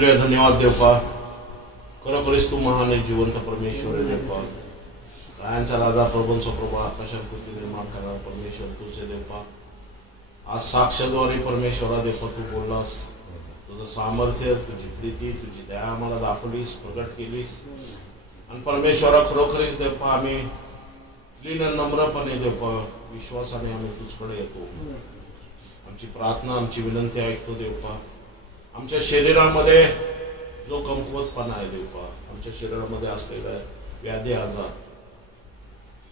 धन्यवाद देवपा. खरोखरीच तू महान आहे, जिवंत परमेश्वर आहे देवपा. गायांचा राजा, प्रभूंचा प्रभू, आकाशात पृथ्वी निर्माण करणारा परमेश्वर तुझे देवपा. आज साक्षाद्वारे परमेश्वरा देवपा तू बोललास. तुझं सामर्थ्य, तुझी प्रीती, तुझी दया आम्हाला दाखवलीस, प्रगट केलीस. आणि परमेश्वरा खरोखरीच देवपा आम्ही लीन नम्रपणे देवपा विश्वासाने आम्ही तुझकडे येतो. आमची प्रार्थना, आमची विनंती ऐकतो देवपा. आमच्या शरीरामध्ये जो कमकुवतपणा आहे देवपा, आमच्या शरीरामध्ये असलेला व्याधी आजार,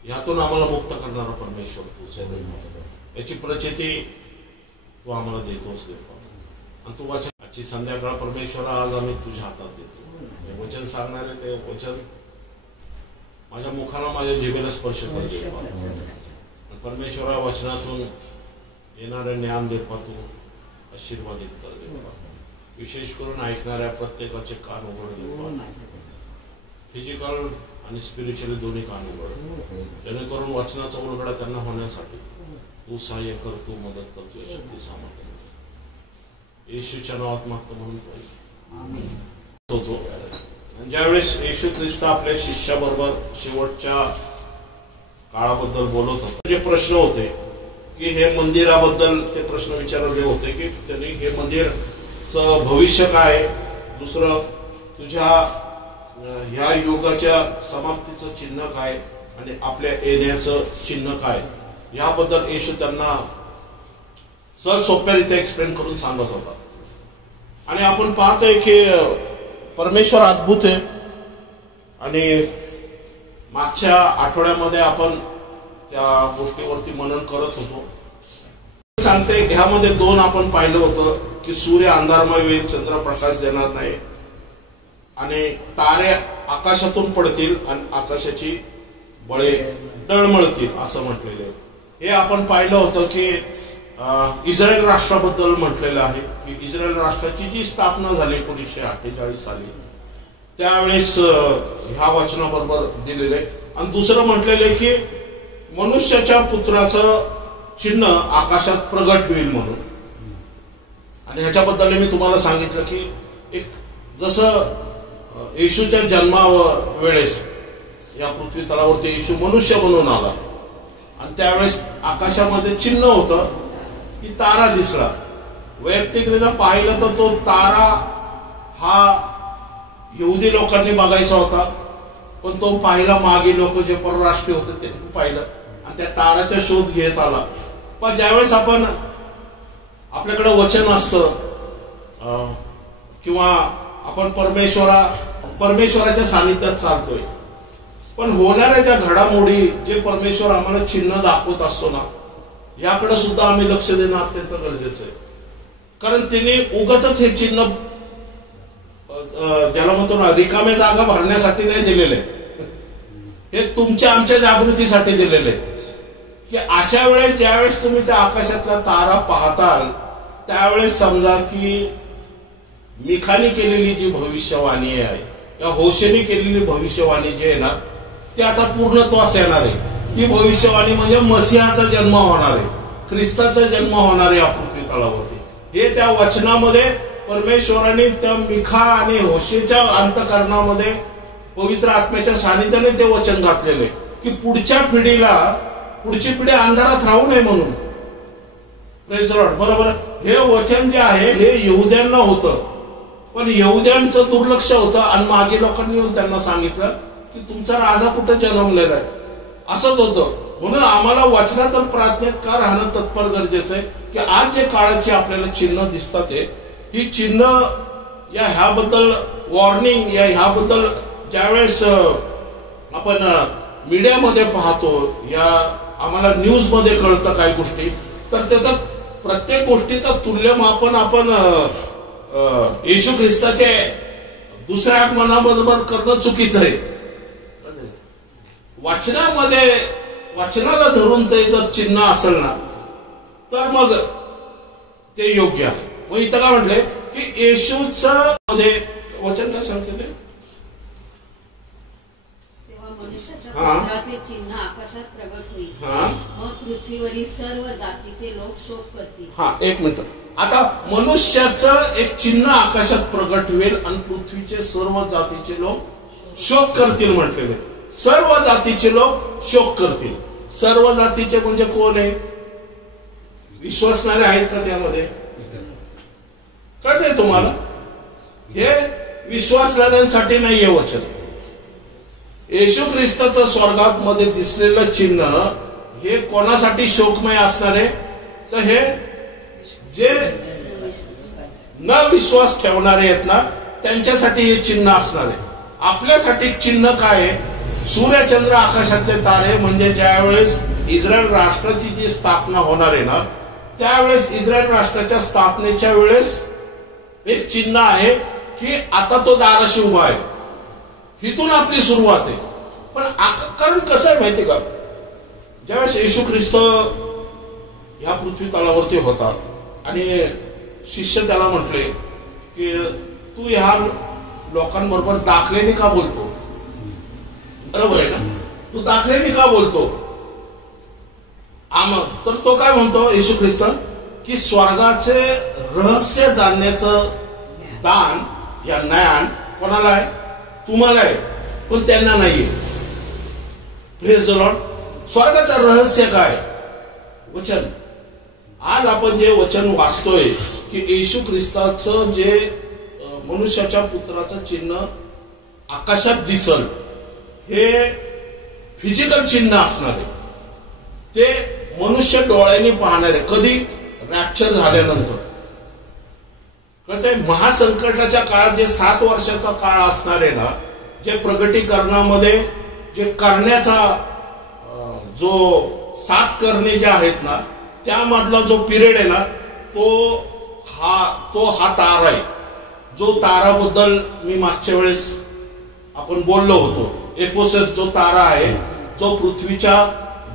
यातून आम्हाला मुक्त करणारा परमेश्वर तूच आहे देवपा. याची प्रचिती तू आम्हाला देतोस देवपा. आणि तू वचन आजची संध्याकाळ परमेश्वर आज आम्ही तुझ्या हातात देतो. वचन सांगणारे ते वचन माझ्या मुखाला, माझ्या जिभेला स्पर्श कर देवपा. परमेश्वरा वचनातून येणारे ज्ञान देवपा तू आशीर्वादित कर देवपा. विशेष करून ऐकणाऱ्या प्रत्येकाचे कान उघड देवपा. फिजिकल आणि स्पिरिच्युअली दोन्ही कान उघड, जेणेकरून वचनाचा उलगडा त्यांना होण्यासाठी तू सहाय्य कर, तू मदत कर, तुझ्या शक्ती सामर्थ्य. येशूच्या नावात मागतो म्हणून होतो. ज्यावेळेस येशू ख्रिस्त आपल्या शिष्याबरोबर शेवटच्या काळाबद्दल बोलत होता, जे प्रश्न होते की हे मंदिराबद्दल ते प्रश्न विचारले होते की त्यांनी हे मंदिरचं भविष्य काय, दुसरं तुझ्या ह्या युगाच्या समाप्तीचं चिन्ह काय आणि आपल्या येण्याचं चिन्ह काय, याबद्दल येशू त्यांना सहज सोप्यारीत्या एक्सप्लेन करून सांगत होता. आणि आपण पाहतोय की परमेश्वर अद्भुत आहे. आणि मागच्या आठवड्यामध्ये आपण त्या गोष्टीवरती मनन करत होतो. सांगते ह्यामध्ये दोन आपण पाहिलं होतं की सूर्य अंधारमय होईल, चंद्र प्रकाश देणार नाही आणि तारे आकाशातून पडतील आणि आकाशाची बळे डळमळतील असं म्हटलेले. हे आपण पाहिलं होतं की इस्रायल राष्ट्राबद्दल म्हटलेलं आहे की इस्रायल राष्ट्राची जी स्थापना झाली 1948 साली, त्यावेळेस ह्या वचनाबरोबर दिलेले. आणि दुसरं म्हटलेलं की मनुष्याच्या पुत्राचं चिन्ह आकाशात प्रगट होईल म्हणून. आणि ह्याच्याबद्दल मी तुम्हाला सांगितलं की एक जसं येशूच्या जन्मावेळेस या पृथ्वी तलावरती येशू मनुष्य बनून आला आणि त्यावेळेस आकाशामध्ये चिन्ह होतं की तारा दिसला. वैयक्तिकरित्या पाहिलं तर तो तारा हा यहुदी लोकांनी बघायचा होता, पण तो पाहिला मागे लोक जे परराष्ट्रीय होते त्यांनी पाहिलं आणि त्या ताराचा शोध घेत आला. पण ज्यावेळेस आपण आपल्याकडे वचन असतं किंवा आपण परमेश्वराच्या सानिध्यात चालतोय, पण होणाऱ्या ज्या घडामोडी जे परमेश्वर आम्हाला चिन्ह दाखवत असतो ना, याकडे सुद्धा आम्ही लक्ष देणं अत्यंत गरजेचं आहे. कारण तिने उगाचच हे चिन्ह ज्याला म्हणतो ना रिकाम्या जागा भरण्यासाठी नाही दिलेले, हे तुमच्या आमच्या जागृतीसाठी दिलेले. की अशा वेळेस ज्यावेळेस तुम्ही त्या आकाशातला तारा पाहताल त्यावेळेस समजा की मिखाने केलेली जी भविष्यवाणी आहे, या होशेने केलेली भविष्यवाणी जी आहे ना, ती आता पूर्णत्वास येणार आहे. ती भविष्यवाणी म्हणजे मसीहाचा जन्म होणार आहे, ख्रिस्ताचा जन्म होणार आहे या पृथ्वी तळावरती. हे त्या वचनामध्ये परमेश्वराने त्या मिखा आणि होशेच्या अंतःकरणामध्ये पवित्र आत्म्याच्या सानिध्याने ते वचन घातलेले की पुढची पिढी अंधारात राहू नये म्हणून. Praise the Lord. बरोबर. हे वचन जे आहे हे यहुद्यांना होतं, पण यहुद्यांचं दुर्लक्ष होतं आणि मागे लोकांनी येऊन त्यांना सांगितलं की तुमचा राजा कुठे जन्मलेला आहे, असंच होतं. म्हणून आम्हाला वचनात आणि प्रार्थनेत का राहणं तत्पर गरजेचं आहे की आज जे काळाची आपल्याला चिन्ह दिसतात ही चिन्ह ह्याबद्दल वॉर्निंग ह्याबद्दल ज्यावेळेस आपण मीडियामध्ये पाहतो या आम्हाला न्यूज मध्ये कळतं काही गोष्टी, तर त्याचा प्रत्येक गोष्टीचं तुल्यमापन आपण येशू ख्रिस्ताचे दुसऱ्या आगमनाबरोबर करणं चुकीचं आहे. वचनाला धरून ते जर चिन्ह असेल ना तर मग ते योग्य आहे. मग इथं काय म्हटलंय की येशूच मध्ये वचन काय सांगते ते वज्राचे चिन्ह आकाशात प्रगट होईल, मग पृथ्वीवरील सर्व जातीचे लोक शोक करतील. एक मिनिट. आता मनुष्याचं एक चिन्ह आकाशात प्रगट होईल आणि पृथ्वीचे सर्व जातीचे लोक शोक करतील म्हटलेले. सर्व जातीचे लोक शोक करतील. सर्व जातीचे म्हणजे कोण आहे? विश्वासणारे आहेत का त्यामध्ये? कळतंय तुम्हाला? हे विश्वासणाऱ्यांसाठी नाहीये वचन. येशू ख्रिस्ताचं स्वर्गात मध्ये दिसलेलं चिन्ह हे कोणासाठी शोकमय असणार आहे? तर हे जे न विश्वास ठेवणारे आहेत ना त्यांच्यासाठी हे चिन्ह असणार आहे. आपल्यासाठी चिन्ह काय आहे? सूर्यचंद्र आकाशातले तारे. म्हणजे ज्यावेळेस इस्रायल राष्ट्राची जी स्थापना होणार आहे ना त्यावेळेस इस्रायल राष्ट्राच्या स्थापनेच्या वेळेस एक चिन्ह आहे की आता तो दाराशी उभा आहे. इथून आपली सुरुवात आहे. पण कारण कसं आहे माहिती का? ज्यावेळेस येशू ख्रिस्त या पृथ्वी तलावरती होता आणि शिष्य त्याला म्हटले की तू ह्या लोकांबरोबर दाखलेने का बोलतो? बरोबर आहे ना? तू दाखलेने का बोलतो? तर तो काय म्हणतो येशू ख्रिस्त की स्वर्गाचे रहस्य जाणण्याचं दान या ज्ञान कोणाला आहे? तुम्हाला आहे, पण त्यांना नाहीये. Praise the Lord. स्वर्गाचं रहस्य काय? वचन. आज आपण जे वचन वाचतोय की येशू ख्रिस्ताचं जे मनुष्याच्या पुत्राचं चिन्ह आकाशात दिसल हे फिजिकल चिन्ह असणार आहे. ते मनुष्य डोळ्याने पाहणार आहे. कधी? रॅप्चर झाल्यानंतर. कळतंय? महासंकटाच्या काळात जे 7 वर्षाचा काळ असणार आहे ना, जे प्रगटीकरणामध्ये जे करण्याचा जो 7 करणे जे आहेत ना त्यामधला जो पिरियड आहे ना तो हा तारा आहे. जो ताराबद्दल मी मागच्या वेळेस आपण बोललो होतो. एफोसस जो तारा आहे जो पृथ्वीच्या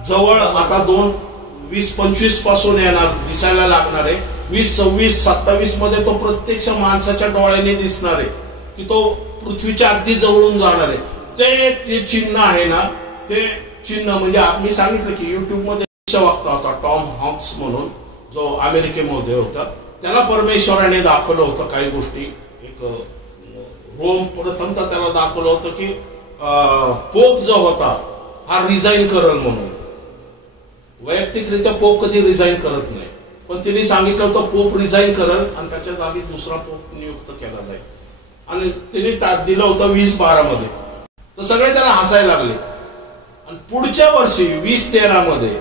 जवळ आता 2025 पासून येणार दिसायला लागणार आहे. 2026, 27 मध्ये तो प्रत्यक्ष माणसाच्या डोळ्याने दिसणार आहे की तो पृथ्वीच्या अगदी जवळून जाणार आहे. ते जे चिन्ह आहे ना ते चिन्ह म्हणजे मी सांगितलं की युट्यूब मध्ये वक्ता होता टॉम हॉक्स म्हणून जो अमेरिकेमध्ये होता. त्याला परमेश्वराने दाखवलं होतं काही गोष्टी. एक रोम प्रथमतः त्याला दाखवलं होतं की पोप जो होता हा रिझाईन करेल म्हणून. वैयक्तिकरित्या पोप कधी रिझाईन करत नाही, पण तिने सांगितलं होतं पोप रिझाईन करेल आणि त्याच्या जागी दुसरा पोप नियुक्त केला जाईल. आणि तिने दिलं होतं 2012 मध्ये. तर सगळे त्याला हसायला लागले. आणि पुढच्या वर्षी 2013 मध्ये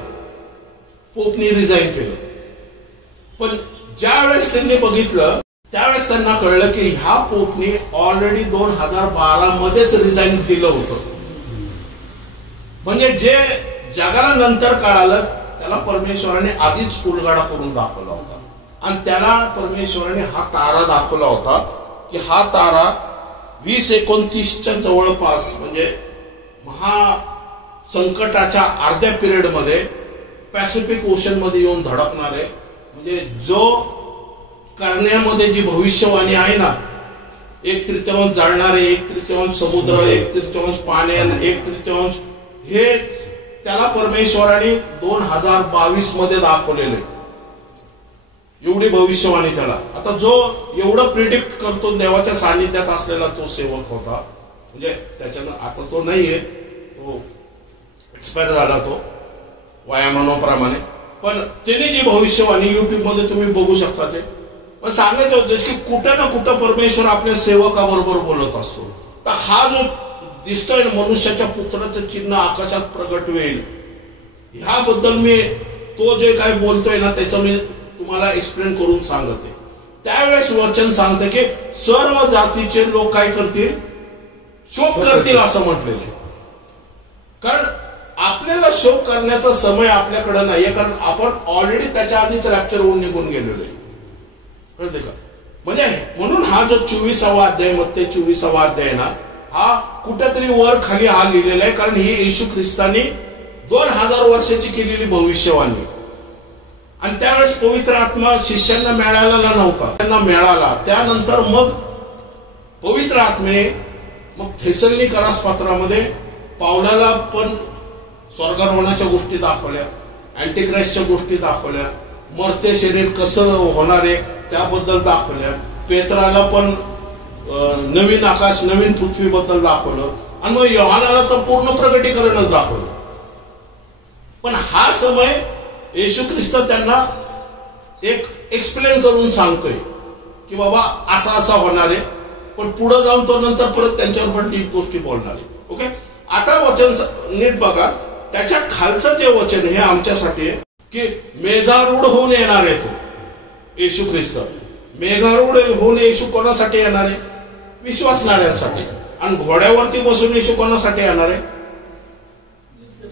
पोपनी रिझाईन केलं. पण ज्या वेळेस त्यांनी बघितलं त्यावेळेस त्यांना कळलं की ह्या पोपनी ऑलरेडी 2012 मध्येच रिझाईन दिलं होतं. म्हणजे जे जगाला नंतर कळालं त्याला परमेश्वराने आधीच उलगडा करून दाखवला होता. आणि त्याला परमेश्वराने हा तारा दाखवला होता की हा तारा 2029च्या जवळपास म्हणजे महासंकटाच्या अर्ध्या पिरियड मध्ये पॅसिफिक ओशन मध्ये येऊन धडकणार आहे. म्हणजे जो करण्यामध्ये जी भविष्यवाणी आहे ना 1/3 जाळणारे, 1/3 समुद्र, 1/3 पाण्यान, 1/3 हे त्याला परमेश्वराने 2022 मध्ये दाखवलेले. एवढी भविष्यवाणी त्याला. आता जो एवढं प्रिडिक्ट करतो देवाच्या सान्निध्यात असलेला तो सेवक होता. म्हणजे त्याच्यानं आता तो नाहीये, तो एक्सपायर झाला तो वयामानाप्रमाणे. पण त्याने जी भविष्यवाणी युट्यूब मध्ये तुम्ही बघू शकता. ते पण सांगायचं उद्देश की कुठे ना कुठं परमेश्वर आपल्या सेवकाबरोबर बोलत असतो. तर हा जो दिसतोय ना मनुष्याच्या पुत्राचं चिन्ह आकाशात प्रगट होईल ह्याबद्दल मी तो जे काय बोलतोय ना त्याचं मी तुम्हाला एक्सप्लेन करून सांगते. त्यावेळेस वचन सांगते की सर्व जातीचे लोक काय करतील? शोक करतील असं म्हटलेलं. कारण आपल्याला शोक करण्याचा समय आपल्याकडे नाहीये, कारण आपण ऑलरेडी त्याच्या आधीच रॅप्चर होऊन निघून गेलेलो आहे. कळते का? म्हणजे म्हणून हा जो 24वा अध्याय मत्ते 24वा अध्याय ना हा कुठेतरी वर खाली हा लिहिलेला आहे. कारण ही येशू ख्रिस्ताने 2000 वर्षाची केलेली भविष्यवाणी. आणि त्यावेळेस पवित्र आत्मा शिष्यांना मिळालेला नव्हता, त्यांना मिळाला. त्यानंतर मग पवित्र आत्मेने मग थेसलोनिकरास पत्रामध्ये पावलाला पण स्वर्गारोहणाच्या गोष्टी दाखवल्या, अँटिक्राइस्टच्या गोष्टी दाखवल्या, मर्त्य शरीर कसं होणार आहे त्याबद्दल दाखवल्या, पेत्राला पण नवीन आकाश नवीन पृथ्वीबद्दल दाखवलं, आणि मग योहानाला तर पूर्ण प्रगटीकरणच दाखवलं. पण हा समय येशू ख्रिस्त त्यांना एक एक्सप्लेन करून सांगतोय की बाबा असा असा होणार आहे, पण पुढे जाऊन तो नंतर परत त्यांच्यावर पण डीप गोष्टी बोलणार आहे. ओके, आता वचन नीट बघा. त्याच्या खालचं जे वचन हे आमच्यासाठी आहे की मेघारूढ होऊन येणार आहे तो येशू ख्रिस्त. मेघारूढ होऊन येशू कोणासाठी येणार आहे? विश्वासणाऱ्यांसाठी. आणि घोड्यावरती बसून येशू कोणासाठी येणार आहे?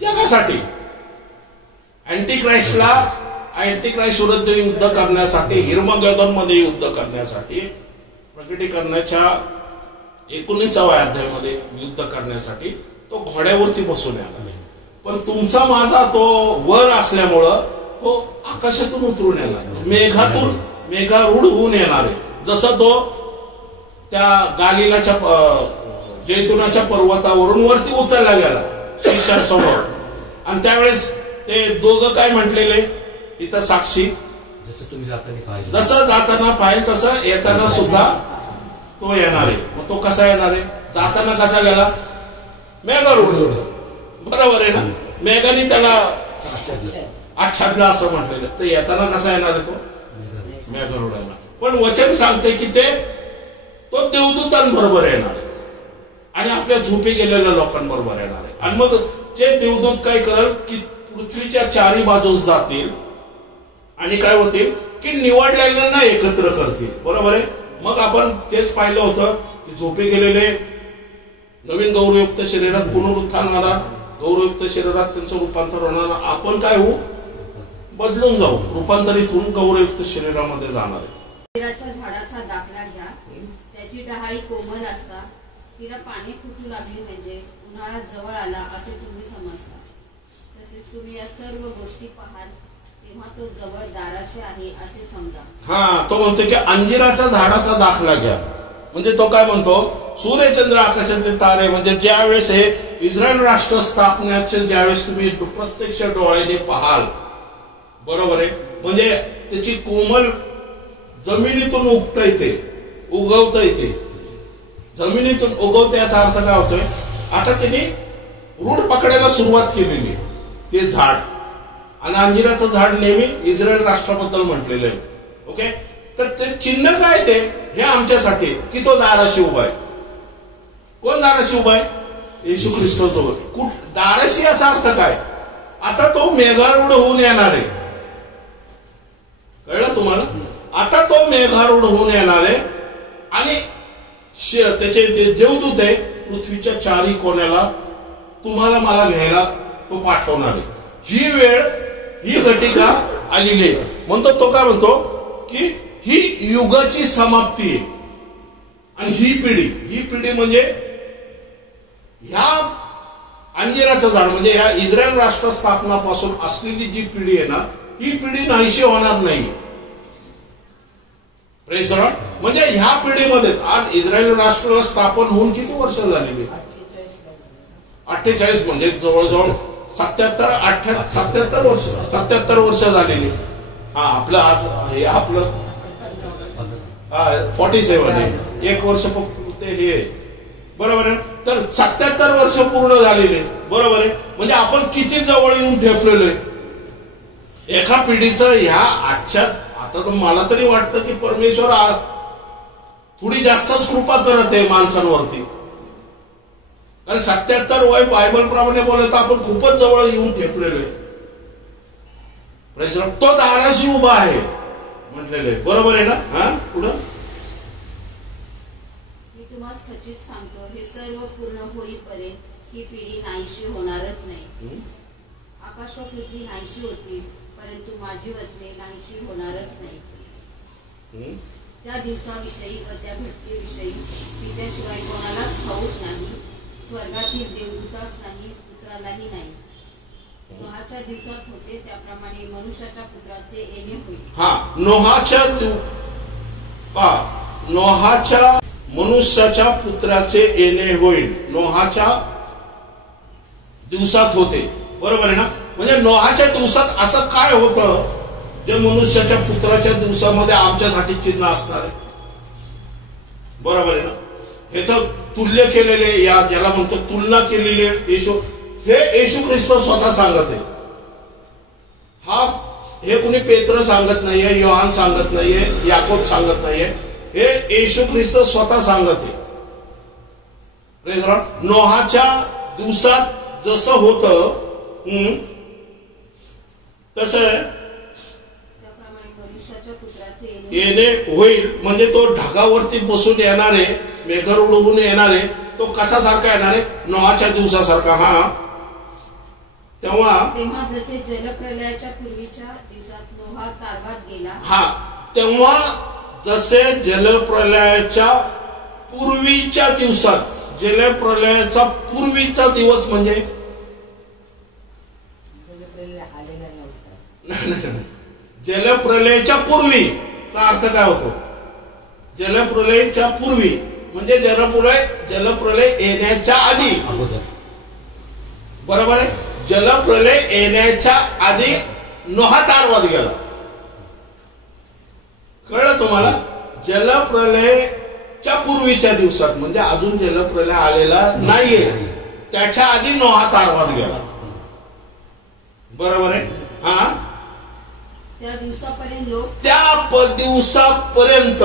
जगासाठी. अँटिक्राइस्ट विरुद्ध युद्ध करण्यासाठी, हिरमगेदोन मध्ये युद्ध करण्यासाठी, प्रकटीकरणाच्या 19व्या अध्यायामध्ये युद्ध करण्यासाठी तो घोड्यावरती बसून येणार आहे. पण तुमचा माझा तो वर असल्यामुळं तो आकाशातून उतरून येणार, मेघारूढ होऊन येणार आहे. जसं तो त्या गालिलाच्या जैतुनाच्या पर्वतावरून वरती उचलला गेला शिष्यांसमोर, आणि त्यावेळेस ते दोघं काय म्हटलेले तिथं साक्षी, जसं जाताना पाहिजे तसं येताना सुद्धा तो येणार आहे. मग तो कसा येणार आहे? जाताना कसा गेला? मेघारूढ. बरोबर आहे ना? मेघाने त्याला आच्छादला असं म्हटलेलं. तर येताना कसा येणार आहे? तो मेघारूढ येणार. पण वचन सांगते की तो देवदूतांबरोबर येणार आहे आणि आपल्या झोपी गेलेल्या लोकांबरोबर येणार आहे. आणि मग जे देवदूत काय करेल की पृथ्वीच्या चारी बाजूस जातील आणि काय होतील की निवडलेल्यांना एकत्र करतील. बरोबर आहे? मग आपण तेच पाहिलं होतं की झोपे गेलेले नवीन गौरवयुक्त शरीरात पुनरुत्थान होणार, गौरवयुक्त शरीरात त्यांचं रूपांतर होणार. आपण काय होऊ? बदलून जाऊ, रूपांतरित होऊन गौरवयुक्त शरीरामध्ये जाणार आहे. झाडाचा दाखला घ्या, त्याची डहाळी कोमल असता, तिला पाणी फुटू लागली म्हणजे उन्हाळा जवळ आला असे तुम्ही समजता. तसेच तुम्ही या सर्व गोष्टी पाहाल तेव्हा तो जवळ दाराशी आहे असे समजा. हा, तो म्हणतो की अंजिराच्या झाडाचा दाखला घ्या. म्हणजे तो काय म्हणतो? सूर्यचंद्र आकाशातले तारे, म्हणजे ज्यावेळेस हे इस्रायल राष्ट्र स्थापनेचे ज्यावेळेस तुम्ही प्रत्यक्ष डोळ्याने पाहाल, बरोबर आहे, म्हणजे त्याची कोमल जमिनीतून उगता येते, उगवता येते, जमिनीतून उगवते. याचा अर्थ काय होतोय? आता त्यांनी रूट पकडायला सुरुवात केलेली ते झाड. आणि अंजिराचं झाड नेहमी इस्रायल राष्ट्राबद्दल म्हटलेलं आहे. ओके, तर ते चिन्ह काय ते हे आमच्यासाठी की तो दाराशी उभा आहे. कोण दाराशी उभा आहे? येशू ख्रिस्त दाराशी. याचा अर्थ काय? आता तो मेघारूढ होऊन येणार आहे. कळलं तुम्हाला? आता तो मेघारूढ होऊन येणार आहे आणि त्याचे ते देवदूत आहे पृथ्वीच्या चारी कोण्याला तुम्हाला मला घ्यायला तो पाठवणार आहे. ही वेळ, ही घटिका आलेली आहे. म्हणतो तो काय म्हणतो की ही युगाची समाप्ती आहे. आणि ही पिढी म्हणजे ह्या अंजिराचं झाड, म्हणजे या इस्रायल राष्ट्र स्थापनापासून असलेली जी पिढी आहे ना, ही पिढी नाहीशी होणार नाही. Praise the Lord. म्हणजे ह्या पिढीमध्ये आज इस्रायल राष्ट्र स्थापन होऊन किती वर्ष झालेली? 48, म्हणजे जवळजवळ 77 वर्ष झालेली. हा, आपलं आज हे आपलं 47 आहे. 1 वर्ष फक्त हे, बरोबर आहे. तर 77 वर्ष पूर्ण झालेले, बरोबर आहे. म्हणजे आपण किती जवळ येऊन ठेपलेलो आहे एका पिढीचं. ह्या आजच्या आता तर मला तरी वाटतं की परमेश्वर थोडी जास्तच कृपा करत आहे माणसांवरती. कारण 77 वय बायबल प्रमाणे बोलत आपण खूपच जवळ येऊन ठेपलेलो आहे. तो दाराशी उभा आहे म्हटलेलं आहे, बरोबर आहे ना? हा, पुढं मी तुम्हाला खचित सांगतो, हे सर्व पूर्ण होईपर्यंत ही पिढी नाहीशी होणारच नाही. आकाश व पृथ्वी नाहीशी होती, परंतु माझी वचने नाहीशी होणारच नाही. त्या दिवसाविषयी व त्या घटनेविषयी पित्याशिवाय कोणालाच ठाऊक नाही, स्वर्गातील देवदूतास नाही, पुत्रालाही नाही. नोहाच्या दिवसात होते त्याप्रमाणे मनुष्याच्या पुत्राचे येणे होईल. हा, नोहाच्या मनुष्याच्या पुत्राचे येणे होईल. नोहाच्या दिवसात होते. बरोबर आहे ना. म्हणजे नोहाच्या दिवसात असं काय होतं जे मनुष्याच्या पुत्राच्या दिवसामध्ये आमच्यासाठी चिन्ह असणार आहे. बरोबर आहे ना. ह्याचं तुल्य केलेले, या ज्याला म्हणतो तुलना केलेली येशू, हे येशू ख्रिस्त स्वतः सांगत आहे. हे कुणी पेत्र सांगत नाहीये, योहान सांगत नाहीये, याकोब सांगत नाहीये, हे येशू ख्रिस्त स्वतः सांगत आहे. नोहाच्या दिवसात जसं होतं तसं येणे होईल. म्हणजे तो ढगावरती बसून येणारे, मेघर उडवून येणारे, तो कसा सारखा येणारे? नोहाच्या दिवसासारखा. तेव्हा जसे जलप्रलयाच्या पूर्वीच्या दिवसात नोहा तारवात गेला. तेव्हा जसे जलप्रलयाच्या पूर्वीच्या दिवसात, जलप्रलयाचा पूर्वीचा दिवस म्हणजे जलप्रलयाच्या पूर्वीचा अर्थ काय होतो? जलप्रलयाच्या पूर्वी म्हणजे जलप्रलय येण्याच्या आधी. बरोबर आहे. जलप्रलय येण्याच्या आधी नोहा तारवात गेला. कळलं तुम्हाला? जलप्रलयाच्या पूर्वीच्या दिवसात म्हणजे अजून जलप्रलय आलेला नाहीये, त्याच्या आधी नोहा तारवात गेला. बरोबर आहे. त्या दिवसापर्यंत लोक, त्या दिवसापर्यंत,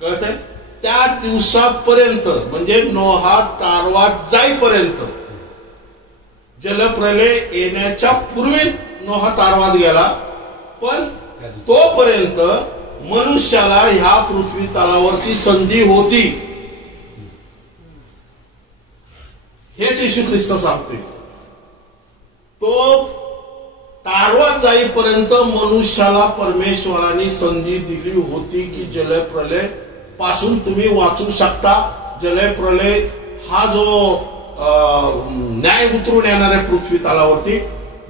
कळतंय? त्या दिवसापर्यंत म्हणजे नोहा तारवात जाईपर्यंत, जलप्रलय येण्याच्या पूर्वी नोहा तारवात गेला. पण तोपर्यंत मनुष्याला ह्या पृथ्वी तलावरती संधी होती. हेच येशू ख्रिस्त सांगतोय. तो तारवात जाईपर्यंत मनुष्याला परमेश्वराने संधी दिली होती की जलप्रलय पासून तुम्ही वाचू शकता. जलप्रलय हा जो न्याय उतरून येणार आहे पृथ्वी तलावरती,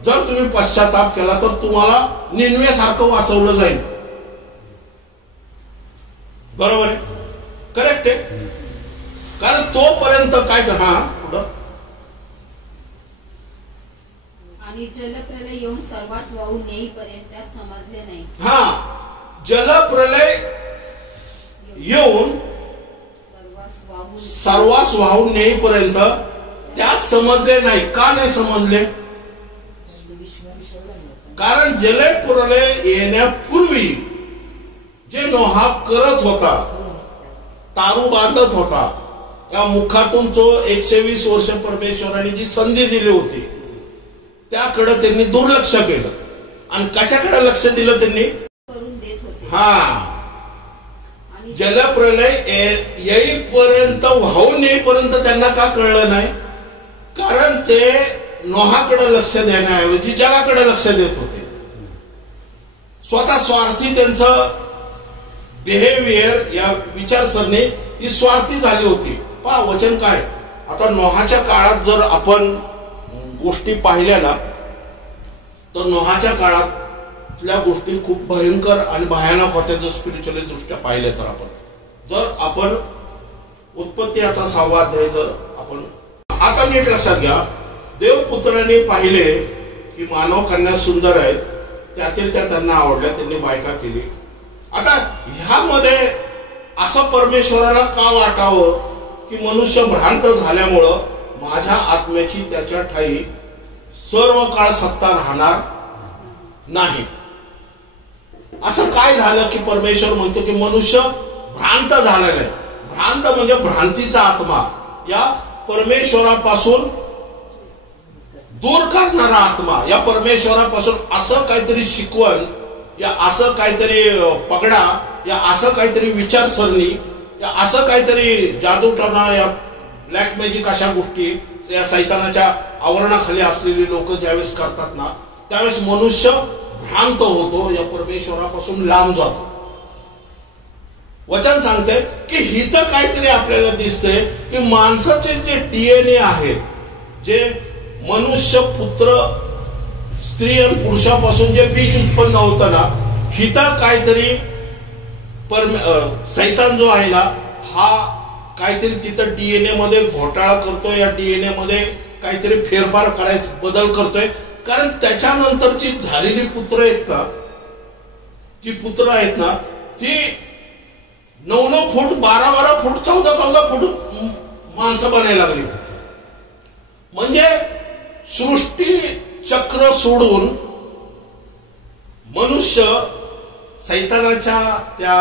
जर तुम्ही पश्चाताप केला तर तुम्हाला निनवेसारखं वाचवलं जाईल. बरोबर आहे. करेक्ट आहे. कारण तोपर्यंत काय पुढं आणि जलप्रलय येऊन सर्वांस वाहून नेईपर्यंत त्यास समजले नाही. जलप्रलय येऊन सर्वांस वाहून नेईपर्यंत त्यास समजले नाही. का नाही समजले? कारण जलप्रलय येण्यापूर्वी जे नोहा करत होता, तारू बांधत होता, या मुखातून जो 120 वर्ष परमेश्वराने जी संधी दिली होती त्याकडे त्यांनी दुर्लक्ष केलं. आणि कशाकडे लक्ष दिलं त्यांनी? करून देत होते. जलप्रलय येईपर्यंत, वाहून येईपर्यंत त्यांना का कळलं नाही? कारण ते नोहाकडे लक्ष देण्याऐवजी जगाकडे लक्ष देत होते. स्वतः स्वार्थी त्यांचं बिहेवियर, या विचारसरणी ही स्वार्थी झाली होती. पहा वचन काय. आता नोहाच्या काळात जर आपण गोष्टी पाहिल्या ना, तर नोहाच्या काळातल्या गोष्टी खूप भयंकर आणि भयानक होत्या. जर स्पिरिच्युअली दृष्ट्या पाहिल्या तर जर आपण उत्पत्ती याचा 6वा अध्याय जर आपण आता नीट लक्षात घ्या. देवपुत्राने पाहिले की मानव कन्या सुंदर आहेत, त्यातील त्या त्यांना आवडल्या, त्यांनी बायका केली. आता ह्यामध्ये असं परमेश्वराला का वाटावं की मनुष्य भ्रांत झाल्यामुळं माझ्या आत्म्याची त्याच्या ठाई सर्व काळ सत्ता राहणार नाही. असं काय झालं की परमेश्वर म्हणतो की मनुष्य भ्रांत झालेला आहे. भ्रांत म्हणजे भ्रांतीचा आत्मा, या परमेश्वरापासून दूर करणारा आत्मा, या परमेश्वरापासून असं काहीतरी शिकवण, या असं काहीतरी पगडा, या असं काहीतरी विचारसरणी, या असं काहीतरी जादूटोणा, या ब्लॅक मॅजिक, अशा गोष्टी या सैतानाच्या आवरणाखाली असलेली लोक ज्यावेळेस करतात ना, त्यावेळेस मनुष्य भ्रांत होतो, या परमेश्वरापासून लांब जातो. वचन सांगते की हिथं काहीतरी आपल्याला दिसतंय की माणसाचे जे डीएनए आहेत, जे मनुष्य पुत्र स्त्री आणि पुरुषापासून जे बीज उत्पन्न होतं ना, हिथं काहीतरी सैतान जो आहे ना, हा काहीतरी तिथं डीएनए मध्ये घोटाळा करतो. या डीएनए मध्ये काहीतरी फेरफार करायचं, बदल करतोय. कारण त्याच्यानंतरची झालेली पुत्र आहेत का, जी पुत्र आहेत ना, ती 9-9 फूट, 12-12 फूट, 14-14 फूट माणसं बनायला लागली. म्हणजे सृष्टी चक्र सोडून मनुष्य सैतानाच्या त्या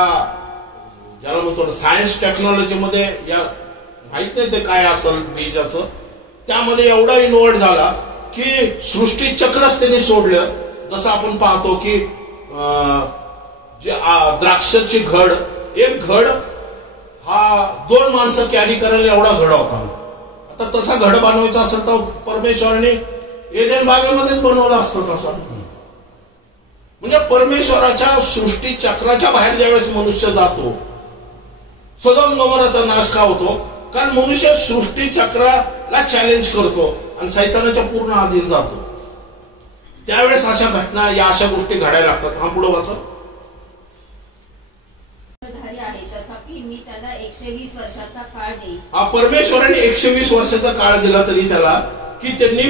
ज्याला म्हणतो सायन्स टेक्नॉलॉजी मध्ये, या माहित नाही ते काय असेल बीजाचं, त्यामध्ये एवढा इन्व्हॉल्व झाला की सृष्टी चक्रच त्यांनी सोडलं. जसं आपण पाहतो की जे द्राक्षाची घड, एक घड हा 2 माणसं कॅरी करायला एवढा घड होता. आता तसा घड बनवायचा असेल तर परमेश्वराने एदेन बागेमध्येच बनवलं असतं तसं. म्हणजे परमेश्वराच्या सृष्टी चक्राच्या बाहेर ज्यावेळेस मनुष्य जातो, सदोम गमोराचा नाश का होतो? कारण मनुष्य सृष्टी चक्राला चॅलेंज करतो आणि सैतानाच्या पूर्ण अधीन जातो. त्यावेळेस अशा घटना, या अशा गोष्टी घडायला लागतात. हा पुढे वाचा. आहे, तथापि मी त्याला 120 वर्षाचा काळ देईन. हा, परमेश्वराने 120 वर्षाचा काळ दिला तरी त्याला, की त्यांनी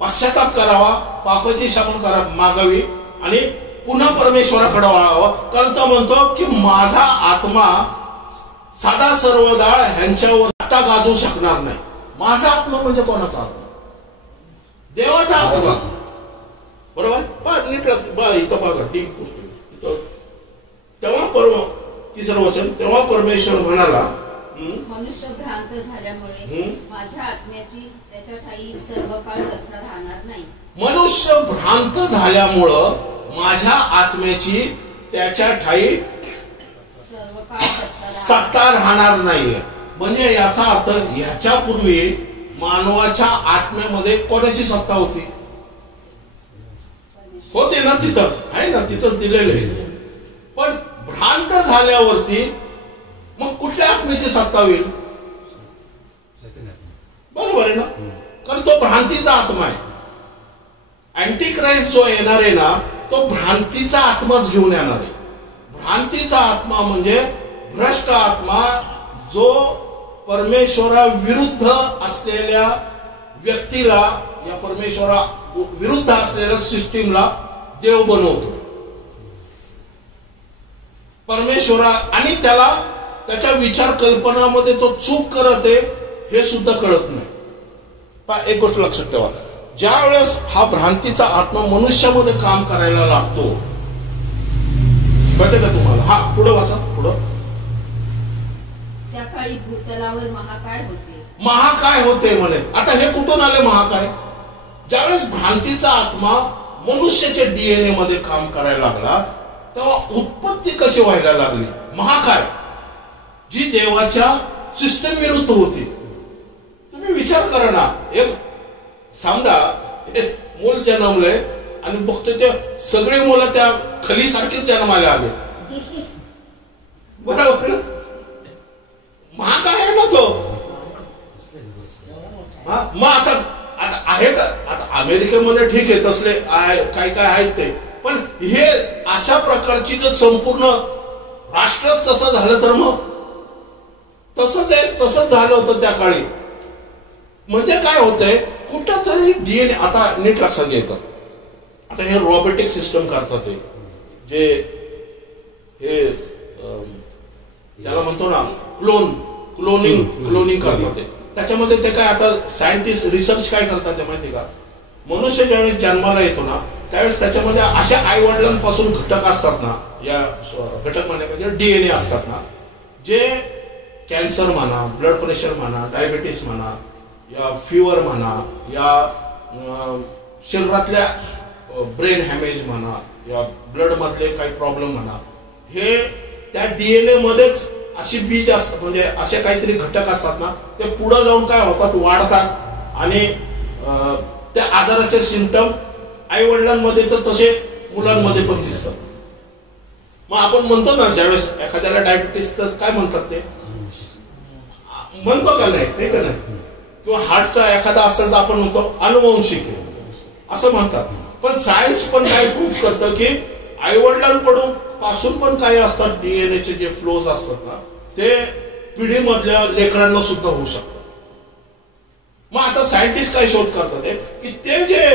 पश्चाताप करावा, पापाची क्षमा मागावी आणि पुन्हा परमेश्वराकडे वळावं. कारण तो म्हणतो की माझा आत्मा सदा सर्वदा ह्यांच्यावर आता गाजू शकणार नाही. माझा आत्मा म्हणजे कोणाचा आत्मा? देवाचा आत्मा. बरोबर? नीट इथं बघा, डीप गोष्ट. तेव्हा तिसरं वचन, तेव्हा परमेश्वर म्हणाला, मनुष्य भ्रांत झाल्यामुळे माझ्या आत्म्याची त्याच्या ठायी सर्व काळ सत्ता राहणार नाही. मनुष्य भ्रांत झाल्यामुळं माझ्या आत्म्याची त्याच्या ठायी सर्व काळ सत्ता राहणार नाहीये. म्हणजे याचा अर्थ, ह्याच्यापूर्वी मानवाच्या आत्म्यामध्ये कोणाची सत्ता होती? होते ना, तिथं आहे ना, तिथंच दिलेलं आहे. पण भ्रांत झाल्यावरती मग कुठल्या आत्म्याची सत्ता होईल? बरोबर आहे ना? कारण तो भ्रांतीचा आत्मा आहे. अँटी क्राइस्ट जो येणार आहे ना, तो भ्रांतीचा आत्माच घेऊन येणार आहे. भ्रांतीचा आत्मा म्हणजे भ्रष्ट आत्मा, जो परमेश्वरा विरुद्ध असलेल्या व्यक्तीला, या परमेश्वरा विरुद्ध असलेल्या सिस्टीमला देव बनवतो. परमेश्वरा आणि त्याला त्याच्या विचार कल्पनामध्ये तो चूक करत आहे हे सुद्धा कळत नाही. एक गोष्ट लक्षात ठेवा, ज्या वेळेस हा भ्रांतीचा आत्मा मनुष्यामध्ये काम करायला लागतो, कळते का तुम्हाला? हा, पुढे वाचा, पुढं. त्या काळी भूतलावर महाकाय होते. महाकाय होते म्हणे. आता हे कुठून आले महाकाय? ज्यावेळेस भ्रांतीचा आत्मा मनुष्याच्या डीएनए मध्ये काम करायला लागला, तेव्हा उत्पत्ती कशी व्हायला लागली? महाकाय, जी देवाच्या सिस्टम विरुद्ध होती. तुम्ही विचार करा ना, एक सांगा, मूल जन्मले आणि बघतो ते सगळे मुलं त्या खलीसारखेच जन्माला आले. बरोबर? महाकाय आहे ना तो. मग आता आहे का? आता अमेरिकेमध्ये ठीक आहे, तसले काय काय आहेत ते, पण हे अशा प्रकारची जर संपूर्ण राष्ट्रच तसं झालं तर मग तसंच आहे. तसंच झालं होतं त्या काळी. म्हणजे काय होतंय, कुठंतरी डीएनए, आता नीट लक्षात घ्यायचं. आता हे रोबोटिक सिस्टम करतात, जे हे ज्याला म्हणतो ना क्लोनिंग करतात. त्याच्यामध्ये ते काय, आता सायंटिस्ट रिसर्च काय करतात ते माहिती का? मनुष्य ज्यावेळेस जन्माला येतो ना, त्यावेळेस त्याच्यामध्ये अशा आई वडिलांपासून घटक असतात ना, या घटक म्हणजे डीएनए असतात ना, जे कॅन्सर म्हणा, ब्लड प्रेशर म्हणा, डायबिटीस म्हणा, या फिवर म्हणा, या शरीरातल्या ब्रेन हॅमेज म्हणा, या ब्लड मधले काही प्रॉब्लेम म्हणा, हे त्या डीएनए मध्येच अशी बीज असतात, म्हणजे असे काहीतरी घटक असतात ना, ते पुढे जाऊन काय होतात, वाढतात आणि त्या आजाराचे सिम्पटम आई वडिलांमध्ये तर तसे मुलांमध्ये पण दिसतात. मग आपण म्हणतो ना, ज्यावेळेस एखाद्याला डायबिटीस, काय म्हणतात ते, म्हणतो का नाही का नाही, किंवा हार्टचा एखादा असेल तर आपण म्हणतो अनुवंशिक असं म्हणतात. पण सायन्स पण काय प्रूफ करतं की आई वडिलांपासून पण काही असतात, डीएनएचे जे फ्लोज असतात ना, ते पिढीमधल्या लेकरांना सुद्धा होऊ शकतात. मग आता सायंटिस्ट काय शोध करतात की ते जे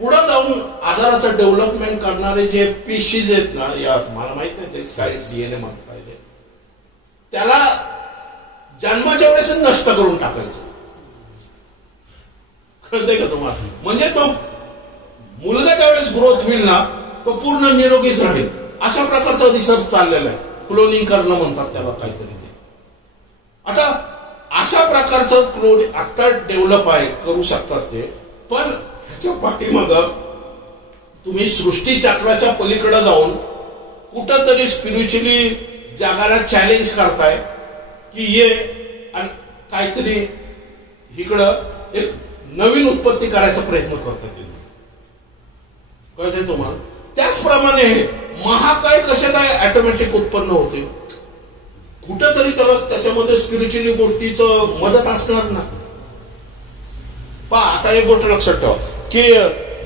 पुढे जाऊन आजाराचं डेव्हलपमेंट करणारे जे पेशीज आहेत ना, या मला माहित नाही ते काय डीएनए म्हणतात पाहिजे, त्याला जन्माच्या वेळेस नष्ट करून टाकायचं. कळतंय का तुम्हाला? म्हणजे तो मुलगा ज्यावेळेस ग्रोथ होईल ना, तो पूर्ण निरोगीच राहील. अशा प्रकारचा रिसर्च चाललेला आहे. क्लोनिंग करणं म्हणतात त्याला काहीतरी ते. आता अशा प्रकारचं क्लोनिंग आता डेव्हलप आहे, करू शकतात ते. पण ह्याच्या पाठीमाग तुम्ही सृष्टी चक्राच्या पलीकडे जाऊन कुठंतरी स्पिरिच्युअली जगाला चॅलेंज करताय की ये आणि काहीतरी इकडं एक नवीन उत्पत्ती करायचा प्रयत्न करतात. कळतंय तुम्हाला? त्याचप्रमाणे महाकाय कसे काय ऑटोमॅटिक उत्पन्न होते? कुठंतरी त्याच्यामध्ये स्पिरिच्युअली गोष्टीचं मदत असणार ना. आता एक गोष्ट लक्षात ठेवा की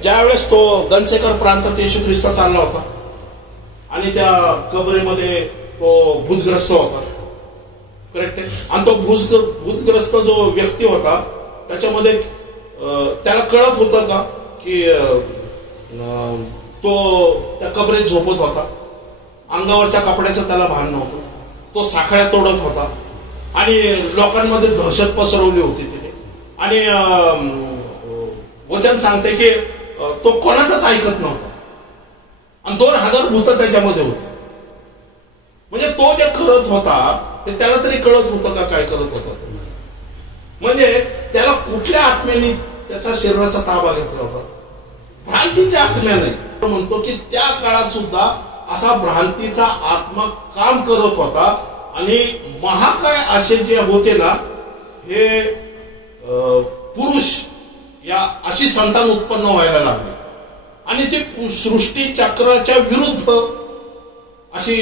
ज्यावेळेस तो गणसेकर प्रांतात येशू ख्रिस्त चालला होता आणि त्या कबरेमध्ये तो भूतग्रस्त होता, करेक्ट आहे? आणि तो भूतग्रस्त जो व्यक्ती होता त्याच्यामध्ये त्याला कळत होतं का की तो त्या कबरेत झोपत होता, अंगावरच्या कपड्याचं त्याला भान नव्हतं, तो साखळ्या तोडत होता आणि लोकांमध्ये दहशत पसरवली होती तिने. आणि वचन सांगते की तो कोणाचाच ऐकत नव्हता आणि 2000 भूत त्याच्यामध्ये होती. म्हणजे तो जे करत होता ते त्याला तरी कळत होतं का काय करत होता? म्हणजे त्याला कुठल्या आत्म्याने त्याच्या शरीराचा ताबा घेतला होता? भ्रांतीच्या आत्म्याने. म्हणतो की त्या काळात सुद्धा असा भ्रांतीचा आत्मा काम करत होता आणि महाकाय असे जे होते ना, हे पुरुष या अशी संतान उत्पन्न व्हायला लागले आणि ते सृष्टी चक्राच्या विरुद्ध अशी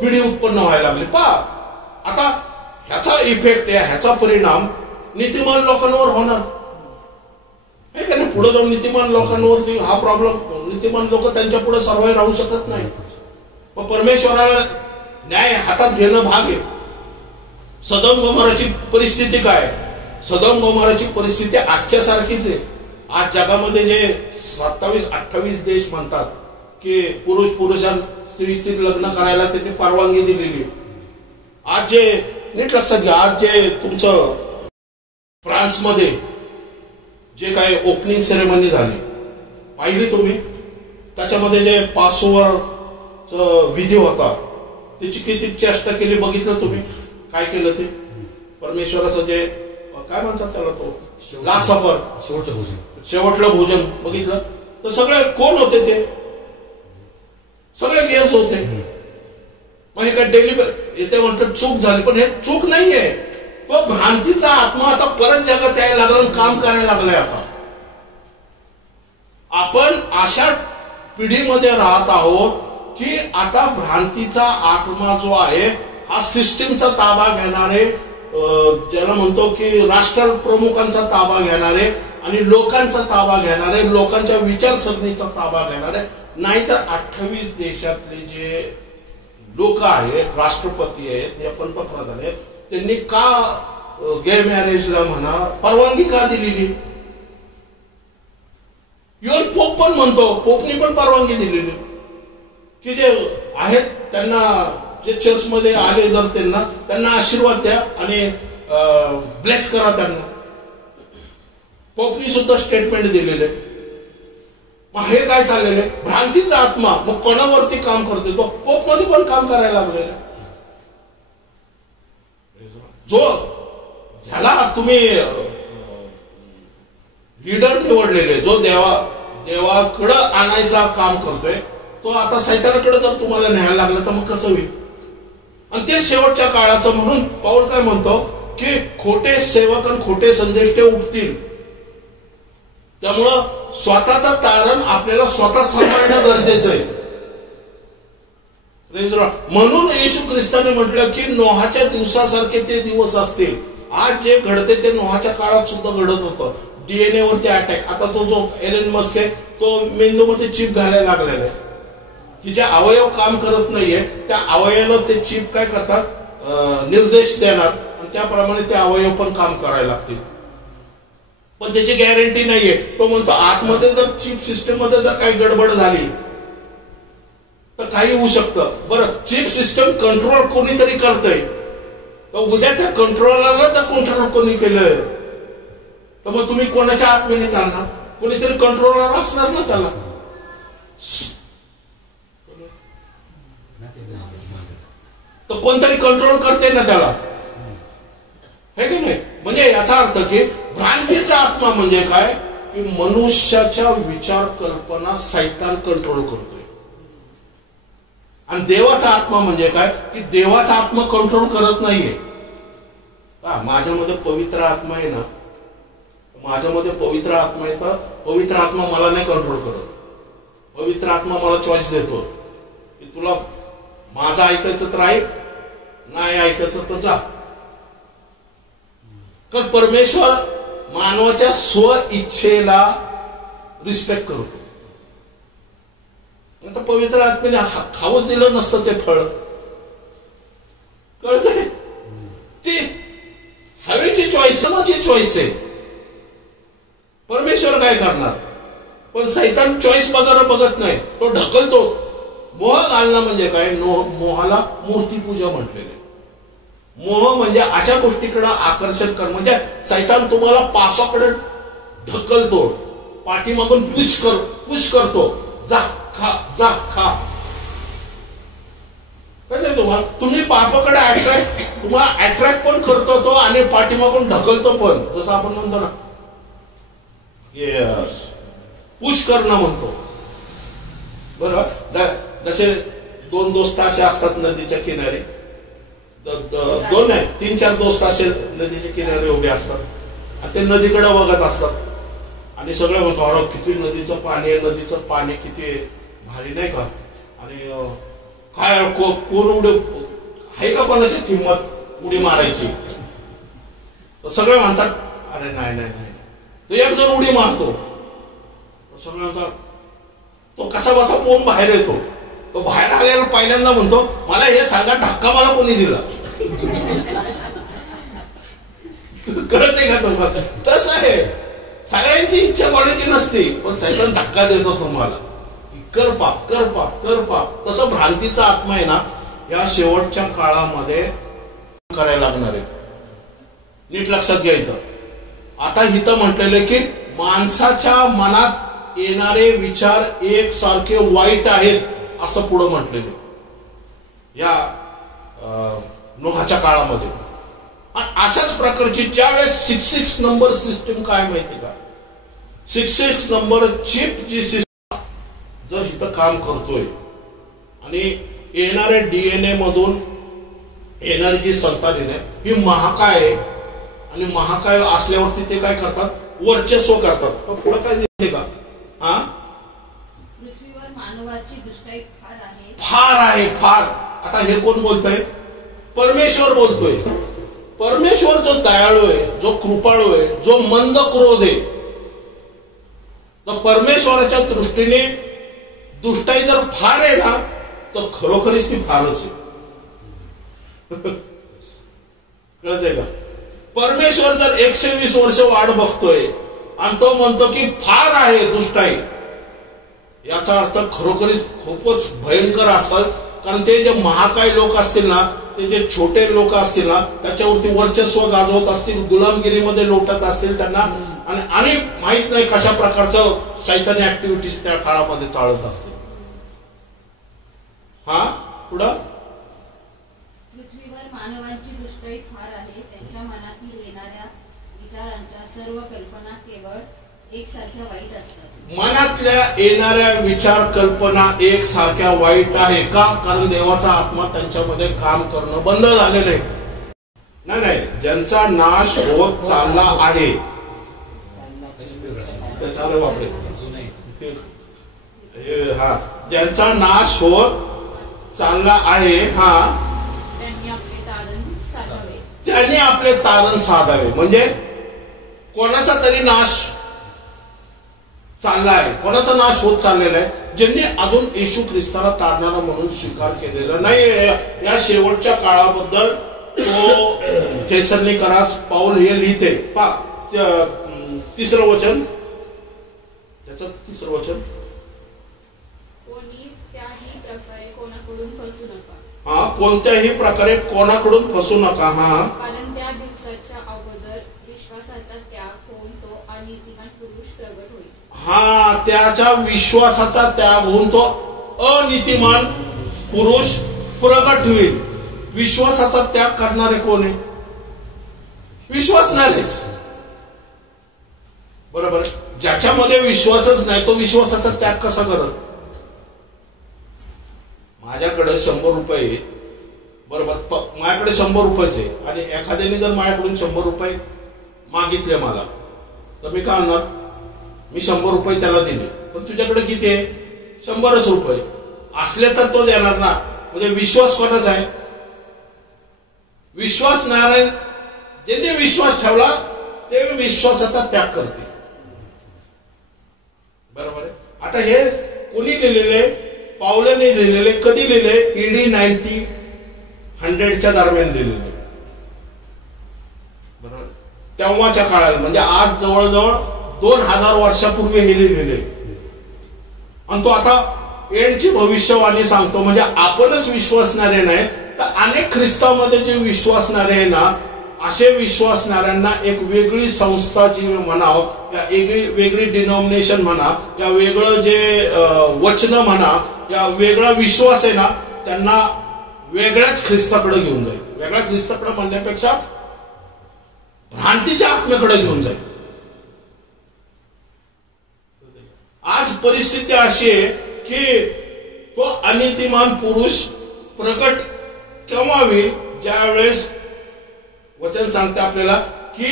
पिढी उत्पन्न व्हायला लागली. आता ह्याचा इफेक्ट ह्याचा परिणाम नीतिमान लोकांवर होणार आहे का नाही? पुढे जाऊन नीतिमान लोकांवरती हा प्रॉब्लेम, नीतिमान लोक त्यांच्या पुढे सर्वाय राहू शकत नाही. पण परमेश्वराला न्याय हातात घेणं भाग आहे. सदोम गोमोराची परिस्थिती काय? सदोम गोमोराची परिस्थिती आजच्या सारखीच आहे. आज जगामध्ये जे 27-28 देश म्हणतात की स्त्री लग्न करायला त्यांनी परवानगी दिलेली. आज जे नीट लक्षात घ्या, आज जे तुमचं फ्रान्समध्ये जे काही ओपनिंग सेरेमनी झाली पाहिली तुम्ही, त्याच्यामध्ये जे पासओव्हरचा विधी होता त्याची किती चेष्टा केली बघितलं तुम्ही? काय केलं ते? परमेश्वराचं जे काय म्हणतात त्याला, तो लास्ट सफर, शेवटलं भोजन बघितलं तर सगळे कोण होते? ते सगळे गेस्ट होते. मग हे काय डेली ते म्हणतात चूक झाली, पण हे चूक नाहीये. तो भ्रांतीचा आत्मा आता परत जगात यायला लागला, काम करायला लागलाय. आता आपण अशा पिढीमध्ये राहत आहोत की आता भ्रांतीचा आत्मा जो आहे हा सिस्टीमचा ताबा घेणारे, ज्याला म्हणतो की राष्ट्र प्रमुखांचा ताबा घेणारे आणि लोकांचा ताबा घेणारे, लोकांच्या विचारसरणीचा ताबा घेणारे. नाहीतर 28 देशातले जे लोक आहेत, राष्ट्रपती आहेत या पंतप्रधान आहेत, त्यांनी का गे मॅरेजला म्हणा परवानगी का दिलेली? युअर पोप पण म्हणतो, पोपनी पण परवानगी दिलेली की जे आहेत त्यांना, जे चर्चमध्ये आले जर त्यांना आशीर्वाद द्या आणि ब्लेस करा त्यांना. पोपनी सुद्धा स्टेटमेंट दिलेले. मग हे काय चाललेलं आहे? भ्रांतीचा आत्मा मग कोणावरती काम करतोय? तो पोप मध्ये पण काम करायला लागलेला. जो ज्याला तुम्ही लीडर निवडलेले, जो देवाकडं आणायचा काम करतोय, तो आता सैतानाकडे जर तुम्हाला न्यायला लागला तर मग कसं होईल? आणि ते शेवटच्या काळाचं म्हणून पाऊल काय म्हणतो की खोटे सेवक आणि खोटे संदेष्टे उठतील. त्यामुळं स्वतःचं तारण आपल्याला स्वतः सांभाळणं गरजेचं आहे. म्हणून येशू ख्रिस्ताने म्हटलं की नोहाच्या दिवसासारखे ते दिवस असतील. आज जे घडते ते नोहाच्या काळात सुद्धा घडत होतं. डीएनए वरती अटॅक. आता तो जो एलन मस्क आहे तो मेंदूमध्ये चिप घालायला लागलेला आहे की जे अवयव काम करत नाहीये त्या अवयवाला ते चिप काय करतात, निर्देश देणार आणि त्याप्रमाणे ते अवयव पण काम करायला लागतील. पण त्याची गॅरंटी नाहीये. तो म्हणतो आतमध्ये जर चिप सिस्टीम मध्ये जर काही गडबड झाली तर काही होऊ शकतं. बरं, चिप सिस्टम कंट्रोल कोणीतरी करतंय, तर उद्या त्या कंट्रोलरला जर कंट्रोल कोणी केलं तर मग तुम्ही कोणाच्या आत्म्याने चालणार? कोणीतरी कंट्रोलर असणार ना त्याला. तर कोणतरी कंट्रोल करते ना त्याला, हे की नाही? म्हणजे याचा अर्थ की भ्रांतीचा आत्मा म्हणजे काय की मनुष्याच्या विचार कल्पना सैतान कंट्रोल करतोय. आणि देवाचा आत्मा म्हणजे काय की देवाचा आत्मा कंट्रोल करत नाहीये. माझ्यामध्ये पवित्र आत्मा आहे ना, माझ्यामध्ये पवित्र आत्मा आहे, तर पवित्र आत्मा मला नाही कंट्रोल करत. पवित्र आत्मा मला चॉईस देतो की तुला माझं ऐकायचं तर ऐक, नाही ऐकायचं तर जा. कारण परमेश्वर मानवाच्या स्व इच्छेला रिस्पेक्ट करतो. आता पवित्र आत्म्याने खाऊच दिलं नसतं ते फळ, कळतंय? ती हवेची चॉईस, समाची चॉईस आहे. परमेश्वर काय करणार? पण सैतान चॉईस वगैरे बघत नाही, तो ढकलतो. मोह घालणं म्हणजे काय? मोहाला मूर्तीपूजा म्हटलेले. मोह म्हणजे अशा गोष्टीकडे आकर्षण कर, म्हणजे सैतान तुम्हाला पापाकडे ढकलतो, पाठीमागून पुश करतो. जा खा, जा खा. कळतंय तुम्हाला? तुम्ही पापाकडे तुम्हाला अट्रॅक्ट पण करतो तो आणि पाठीमागून ढकलतो पण. जसं आपण म्हणतो ना पुश करणं म्हणतो. बरोबर? जसे दोन दोस्त असे असतात नदीच्या किनारी, दोन नाही 3-4 दोस्त असे नदीच्या किनारी उभे असतात आणि ते नदीकडे बघत असतात आणि सगळे म्हणतो अरे किती नदीचं पाणी आहे, नदीचं पाणी किती भारी नाही का? आणि काय कोण उडी आहे का कोणाची हिंमत उडी मारायची? तर सगळे म्हणतात अरे नाही नाही नाही. तो एक जण उडी मारतो, सगळे म्हणतात तो कसा बसा पोहून बाहेर येतो. तो बाहेर आल्याला पहिल्यांदा म्हणतो मला हे सांगा धक्का मला कोणी दिला? कळतंय का तुम्हाला? तसं आहे, सगळ्यांची इच्छा कोणाची नसते, पण सैतान धक्का देतो तुम्हाला, कर पाप कर पाप कर पाप. तसं भ्रांतीचा आत्मा आहे ना, या शेवटच्या काळामध्ये करायला लागणार आहे. नीट लक्षात घ्यायचं. आता इथं म्हटलेलं की माणसाच्या मनात येणारे विचार एकसारखे वाईट आहेत असं पुढं म्हटलेलं या नोहाच्या काळामध्ये. आणि अशाच प्रकारची ज्यावेळेस 66 नंबर सिस्टीम काय माहिती का? 66 नंबर चिप जी सिस्टीम जर इथं काम करतोय आणि येणाऱ्या डीएनए मधून येणारी जी संतान आहे ही महाकाय आहे आणि महाकाय असल्यावरती ते काय करतात? वर्चस्व करतात. पुढे काय दिसते का? पृथ्वीवर मानवाची दुष्टाई फार आहे, फार आहे फार. आता हे कोण बोलतोय? परमेश्वर बोलतोय. परमेश्वर जो दयाळू आहे, जो कृपाळू आहे, जो मंद क्रोध आहे, तर परमेश्वराच्या दृष्टीने दुष्टाई जर फार आहे ना, तर खरोखरीच ती फारच आहे. कळतंय का? परमेश्वर जर 120 वर्ष वाट बघतोय आणि तो म्हणतो की फार आहे दुष्टाई, याचा अर्थ खरोखरीच खूपच भयंकर असेल. कारण ते जे महाकाय लोक असतील ना, ते जे छोटे लोक असतील ना, त्याच्यावरती वर्चस्व गाजवत असतील, गुलामगिरीमध्ये लोटत असतील त्यांना, आणि माहित नाही कशा प्रकारचं सैतानी ऍक्टिव्हिटीज त्या काळामध्ये चालत असतील. पुढं पृथ्वीवर मानवाची दुष्टाई फार आहे, त्यांच्या मनातील येणाऱ्या विचारांच्या सर्व कल्पना केवळ एकसारख्या वाईट असतात. मनातल्या येणाऱ्या विचार कल्पना एकसारख्या वाईट आहे का? कारण देवाचा आत्मा त्यांच्यामध्ये काम करणं बंद झालेलं आहे. नाही, ज्यांचा नाश होत चालला आहे, ज्यांचा नाश होत चालला आहे, त्यांनी आपले तारण साधावे. म्हणजे कोणाचा तरी नाश चाललाय, कोणाचा नाश होत चाललेला आहे, ज्यांनी अजून येशू ख्रिस्ताला तारणारा म्हणून स्वीकार केलेला नाही. या शेवटच्या काळाबद्दल तो थेसलोनिकरास पाऊल हे लिहिते. तिसरं वचन, त्याचं तिसरं वचन, कोणत्याही प्रकारे कोणाकडून फसू नका. कोणत्याही प्रकारे कोणाकडून फसू नका. कारण त्या दिवसाच्या अगोदर विश्वासाचा त्याग होऊन तो अनीतिमान पुरुष प्रगट होईल. त्याच्या विश्वासाचा त्याग होऊन तो अनीतिमान पुरुष प्रगट होईल. विश्वासाचा त्याग करणारे कोण आहे? विश्वासणारेच. बरोबर. ज्याच्यामध्ये विश्वासच नाही तो विश्वासाचा त्याग कसा करत? माझ्याकडे 100 रुपये, बरोबर, माझ्याकडे 100 रुपये आणि एखाद्याने जर माझ्याकडून 100 रुपये मागितले मला, तर मी काय म्हणणार? मी 100 रुपये त्याला दिले, पण तुझ्याकडे किती आहे? 100च रुपये असले तर तो देणार ना. म्हणजे विश्वास कोणाचा आहे? विश्वास नारायण. ज्यांनी विश्वास ठेवला ते विश्वासाचा त्याग करते. बरोबर आहे. आता हे कोणी लिहिलेले? पावलाने लिहिलेले. कधी लिहिले? AD 90-100च्या दरम्यान लिहिलेले. बरोबर. तेव्हाच्या काळात, म्हणजे आज जवळजवळ 2000 वर्षापूर्वी हे लिहिलेले. आणि तो आता एंडची भविष्यवाणी सांगतो. म्हणजे आपणच विश्वासणारे नाही तर अनेक ख्रिस्तामध्ये जे विश्वासणारे आहे ना, असे विश्वासणाऱ्यांना एक वेगळी संस्था जी म्हणावं, या वेगळी डिनॉमिनेशन म्हणा, या वेगळं जे वचन म्हणा, या वेगळा विश्वास आहे ना, त्यांना वेगळ्याच ख्रिस्ताकडे घेऊन जाईल. वेगळ्या ख्रिस्ताकडे म्हणण्यापेक्षा भ्रांतीच्या आत्म्याकडे घेऊन जाईल. आज परिस्थिती अशी आहे की तो अनितिमान पुरुष प्रकट केव्हा होईल? ज्यावेळेस वचन सांगते आपल्याला की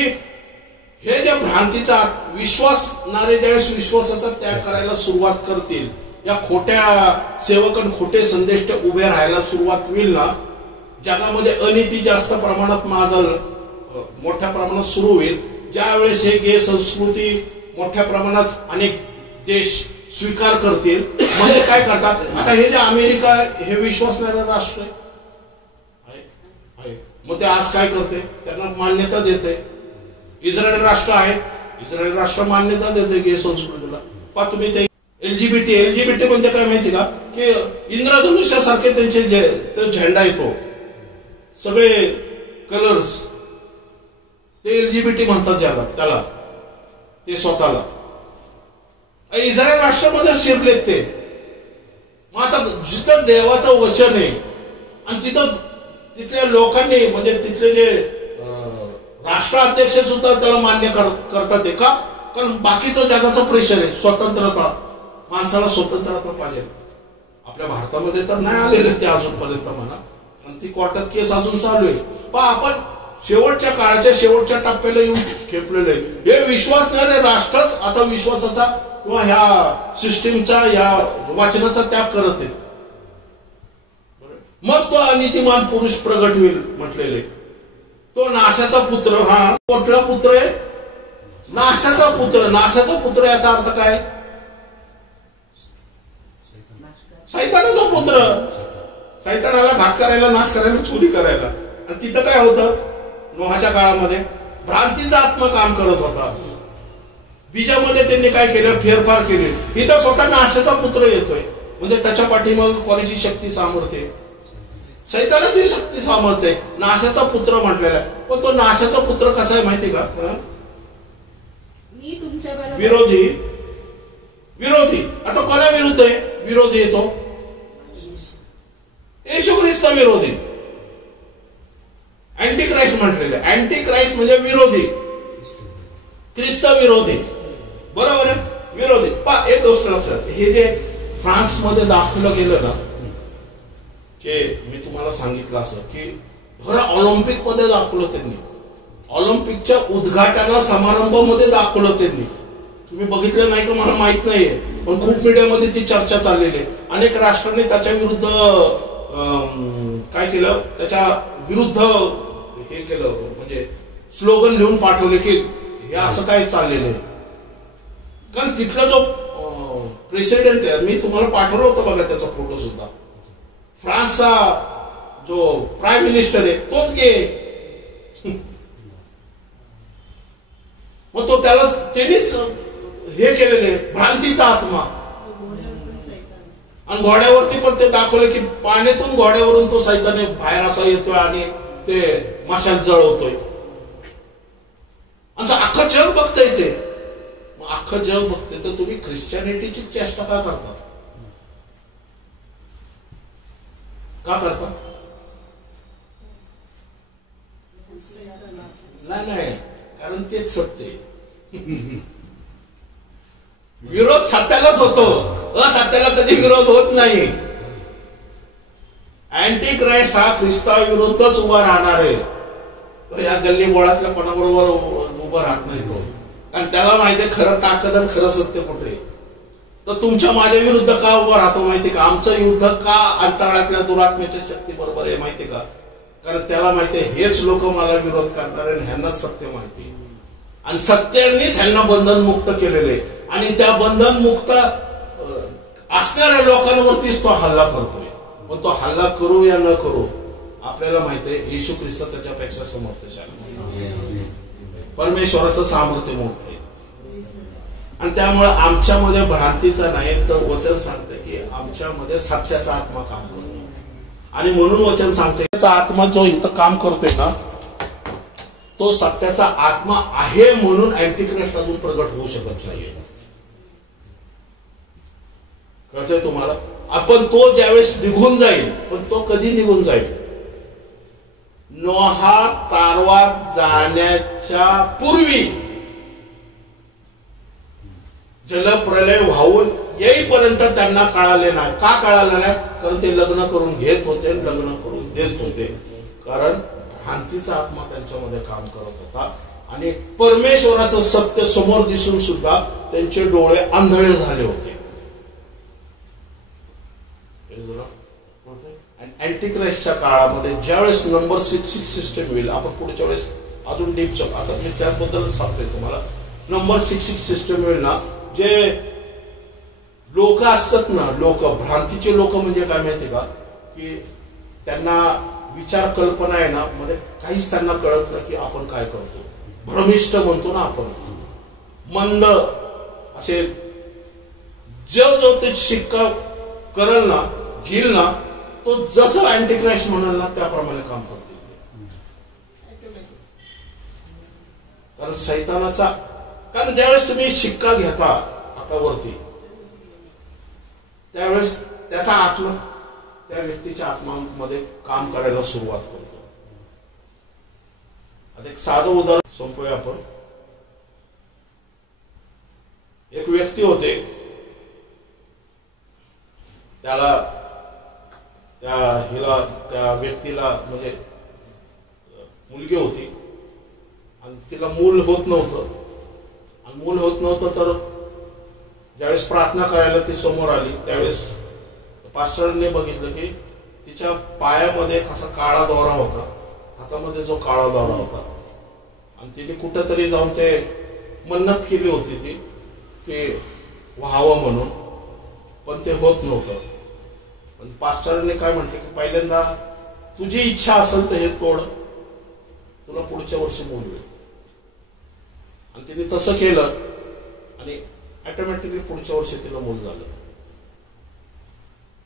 हे जे भ्रांतीचा विश्वासणारे ज्यावेळेस विश्वासाचा त्याग करायला सुरुवात करतील, या खोट्या सेवक खोटे संदेश उभे राहायला सुरुवात होईल ना, जगामध्ये अनिती जास्त प्रमाणात मोठ्या प्रमाणात सुरू होईल. ज्यावेळेस हे गे संस्कृती मोठ्या प्रमाणात अनेक देश स्वीकार करतील, म्हणजे काय करतात? आता हे जे अमेरिका हे विश्वासणारे राष्ट्र आहे, मग ते आज काय करते? त्यांना मान्यता देते. इस्रायल राष्ट्र आहे, इस्रायल राष्ट्र मान्यता देते गे संस्कृतीला. पहा तुम्ही ते एलजीबीटी म्हणजे काय माहिती का? की इंद्रधनुष्यासारखे त्यांचे झेंडा येतो, सगळे कलर्स, ते एलजीबीटी म्हणतात जगात त्याला, ते स्वतःला. इस्रायल राष्ट्रामध्ये शिरलेत ते. मग आता जिथं देवाचं वचन आहे आणि तिथं तिथल्या लोकांनी, म्हणजे तिथले जे राष्ट्राध्यक्ष सुद्धा त्याला मान्य करतात. का? कारण बाकीचं जगाचं प्रेशर आहे. स्वतंत्रता, माणसाला स्वतंत्रता पाहिजे. आपल्या भारतामध्ये तर नाही आलेलं ते अजूनपर्यंत म्हणा, आणि ती कोर्टात केस अजून चालू आहे. पण आपण शेवटच्या काळाच्या शेवटच्या टप्प्याला येऊन ठेपलेलं आहे. हे विश्वासणारे राष्ट्रच आता विश्वासाचा किंवा ह्या सिस्टीमचा, या वाचनाचा त्याग करत आहे. मग तो अनितिमान पुरुष प्रगट होईल म्हटलेले. तो नाशाचा पुत्र. कुठला पुत्र आहे? नाशाचा पुत्र. नाशाचा पुत्र याचा अर्थ काय? सैतानाचा पुत्र. सैतानाला घात करायला, नाश करायला, चोरी करायला. आणि तिथं काय होतं? नोहाच्या काळामध्ये भ्रांतीचा आत्मा काम करत होता. बीजामध्ये त्यांनी काय केलं? फेरफार केले. इथं स्वतः नाशाचा पुत्र येतोय, म्हणजे त्याच्या पाठीमागे कोणाची शक्ती सामर्थ्य? सैतानाची शक्ती सामर्थ्य आहे. नाशाचा पुत्र म्हटलेला आहे. पण तो नाशाचा पुत्र कसा आहे माहिती का? मी तुमच्या विरोधी. आता कोणा विरुद्ध आहे? विरोधी येतो येशू ख्रिस्त विरोधी. अँटी क्राइस्ट म्हटलेलं आहे. अँटी क्राइस्ट म्हणजे विरोधी, ख्रिस्त विरोधी. बरोबर आहे, विरोधी. पहा एक गोष्ट लक्षात, हे जे फ्रान्स मध्ये दाखवलं गेलं ना, की मी तुम्हाला सांगितलं असं की भर ऑलिम्पिक मध्ये दाखवलं त्यांनी. ऑलिम्पिकच्या उद्घाटन समारंभामध्ये दाखवलं त्यांनी. तुम्ही बघितलं नाही का मला माहित नाहीये, पण खूप मीडियामध्ये ती चर्चा चाललेली आहे. अनेक राष्ट्रांनी त्याच्या विरुद्ध काय केलं? त्याच्या विरुद्ध हे केलं, म्हणजे स्लोगन लिहून पाठवले की हे असं काय चाललेलं आहे. कारण तिथला जो प्रेसिडेंट आहे, मी तुम्हाला पाठवलं होतं बघा त्याचा फोटो सुद्धा. फ्रान्सचा जो प्राईम मिनिस्टर आहे तोच गे. मग तो त्याला त्यांनीच हे केलेले भ्रांतीचा आत्मा. आणि घोड्यावरती पण ते दाखवले की पाण्यातून घोड्यावरून तो सैताने बाहेर असा येतोय आणि ते मशाल जळवतोय. आणि अख्खं जग बघतंय ते. मग अख्खं जग बघते तर तुम्ही ख्रिश्चॅनिटीची चेष्टा का करता? का करता? नाही, कारण तेच सत्य आहे. विरोध सत्यालाच होतो, असत्याला कधी विरोध होत नाही. अँटी क्राइस्ट हा ख्रिस्ताविरुद्धच उभा राहणार आहे. या गल्ली बोळातल्या कोणाबरोबर उभं राहत नाही तो. कारण त्याला माहितीये खरं ताकद आणि खरं सत्य कुठे. तर तुमच्या माझ्या विरुद्ध का उभं राहतो माहिती का? आमचं युद्ध का अंतराळातल्या दुरात्म्याच्या शक्ती बरोबर आहे माहिती का? कारण त्याला माहितीये हेच लोक मला विरोध करणार आहे, ह्यांनाच सत्य माहिती. आणि सत्यानेच ह्यांना बंधनमुक्त केलेले. आणि त्या बंधनमुक्त असणाऱ्या लोकांवरतीच तो हल्ला करतोय. पण तो हल्ला करू या न करू आपल्याला माहितीये येशू ख्रिस्त त्याच्यापेक्षा समर्थशाली. परमेश्वराचं सामर्थ्य मोठं आहे. आणि त्यामुळे आमच्यामध्ये भ्रांतीचा नाही तर वचन सांगते की आमच्यामध्ये सत्याचा आत्मा काम करतो. आणि म्हणून वचन सांगते त्याचा आत्मा जो इथं काम करतोय ना तो सत्याचा आत्मा आहे म्हणून अँटिक्राइस्ट अजून प्रगट होऊ शकत नाहीये. कळतंय तुम्हाला? आपण तो ज्यावेळेस निघून जाईल, पण तो कधी निघून जाईल? नोहा तारवात जाण्याच्या पूर्वी जलप्रलय वाहून येईपर्यंत त्यांना कळाले नाही. का कळालं नाही? कारण ते लग्न करून घेत होते, लग्न करून देत होते. कारण भ्रांतीचा आत्मा त्यांच्यामध्ये काम करत होता. आणि परमेश्वराचं सत्य समोर दिसून सुद्धा त्यांचे डोळे आंधळे झाले होते. अँटिक्राइस्टच्या काळामध्ये ज्यावेळेस नंबर 66 सिस्टम येईल, आपण पुढच्या वेळेस अजून डीप आता मी त्याबद्दलच सांगतोय तुम्हाला. नंबर 66 सिस्टम येईल ना, जे लोक असतात ना, लोक भ्रांतीचे लोक म्हणजे काय माहिती का? की त्यांना विचार कल्पना आहे ना मध्ये काहीच त्यांना कळत नाही की आपण काय करतो. भ्रमिष्ठ म्हणतो ना आपण, मंद असे जो ते शिक्का करल ना, घेईल ना, तो जसं अँटिक्राइस्ट म्हणाल ना त्याप्रमाणे काम करतो. कारण सैतानाचा, कारण ज्यावेळेस तुम्ही शिक्का घेता हातावरती त्यावेळेस त्याचा आत्मा त्या व्यक्तीच्या आत्मामध्ये काम करायला सुरुवात करतो. आता एक साधं उदाहरण संपूया आपण. एक व्यक्ती होते, त्या व्यक्तीला म्हणजे मुलगी होती आणि तिला मूल होत नव्हतं. आणि मूल होत नव्हतं तर ज्यावेळेस प्रार्थना करायला ती समोर आली त्यावेळेस पास्टरने बघितलं की तिच्या पायामध्ये असा काळा दोरा होता, हातामध्ये जो काळा दोरा होता. आणि तिने कुठंतरी जाऊन ते मन्नत केली होती ती की व्हावं म्हणून, पण ते होत नव्हतं. पण पास्टरने काय म्हटलं की पहिल्यांदा तुझी इच्छा असेल तर हे तोड, तुला पुढच्या वर्षी मूल होईल. आणि तिने तसं केलं आणि ऑटोमॅटिकली पुढच्या वर्षी तिला मूल झालं.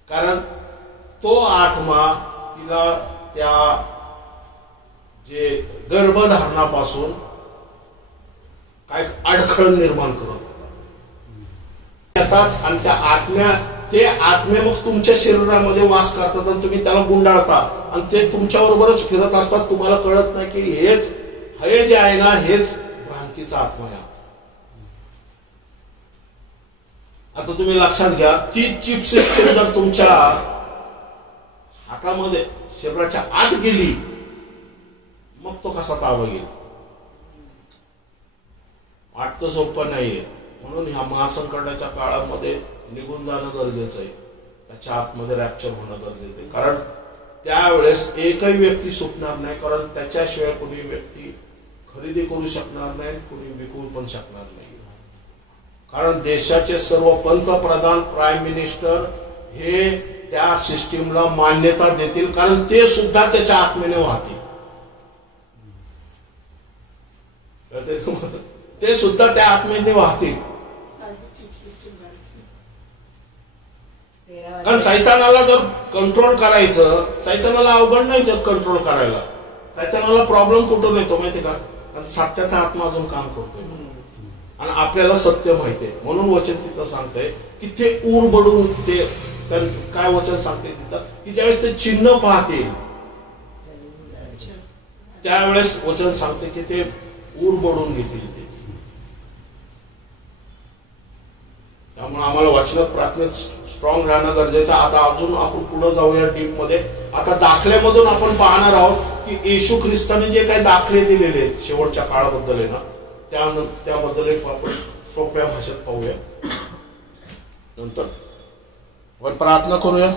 कारण तो आत्मा तिला त्या जे गर्भधारणापासून काय अडखळ निर्माण करत होता. आणि त्या ते आत्मे मग तुमच्या शरीरामध्ये वास करतात आणि तुम्ही त्याला गुंडाळता आणि ते तुमच्या बरोबरच फिरत असतात. तुम्हाला कळत नाही की हे जे आहे ना हेच भ्रांतीचा आत्मा आहे. आता तुम्ही लक्षात घ्या, ती चिप सिस्टम जर तुमच्या हातामध्ये शरीराच्या आत गेली मग तो कसा ताबा घेईल? वाटतं सोपं नाहीये. म्हणून ह्या महासंकटाच्या काळामध्ये निघून जाणं गरजेचं आहे. त्याच्या आतमध्ये रॅप्चर होणं गरजेचं आहे. कारण त्यावेळेस एकही व्यक्ती सुटणार नाही. कारण त्याच्याशिवाय कोणी व्यक्ती खरेदी करू शकणार नाही, कोणी विकू पण शकणार नाही. कारण देशाचे सर्व पंतप्रधान, प्राईम मिनिस्टर हे त्या सिस्टीमला मान्यता देतील. कारण ते सुद्धा त्याच्या आत्मेने वाहतील. कळतंय तुम्हाला? ते सुद्धा त्या आत्मेने वाहतील. कारण सैतानाला जर कंट्रोल करायचं, सैतानाला अवघड नाही जग कंट्रोल करायला. सैतानाला प्रॉब्लेम कुठून येतो माहिती का? कारण सत्याचा आत्मा अजून काम करतोय आणि आपल्याला सत्य माहितीये. म्हणून वचन तिथं सांगतंय की ते ऊर बडून ते काय वचन सांगते तिथं की ज्यावेळेस ते चिन्ह पाहतील त्यावेळेस वचन सांगते की ते ऊर बडून घेतील. ते त्यामुळे आम्हाला वाचनात प्रार्थनेत स्ट्रॉंग राहणं गरजेचं. आता अजून आपण पुढे जाऊया डीप मध्ये. आता दाखल्यामधून आपण पाहणार आहोत की येशू ख्रिस्ताने जे काही दाखले दिलेले आहेत शेवटच्या काळाबद्दल आहे ना, त्याबद्दल एक आपण सोप्या भाषेत पाहूया. नंतर आपण प्रार्थना करूया.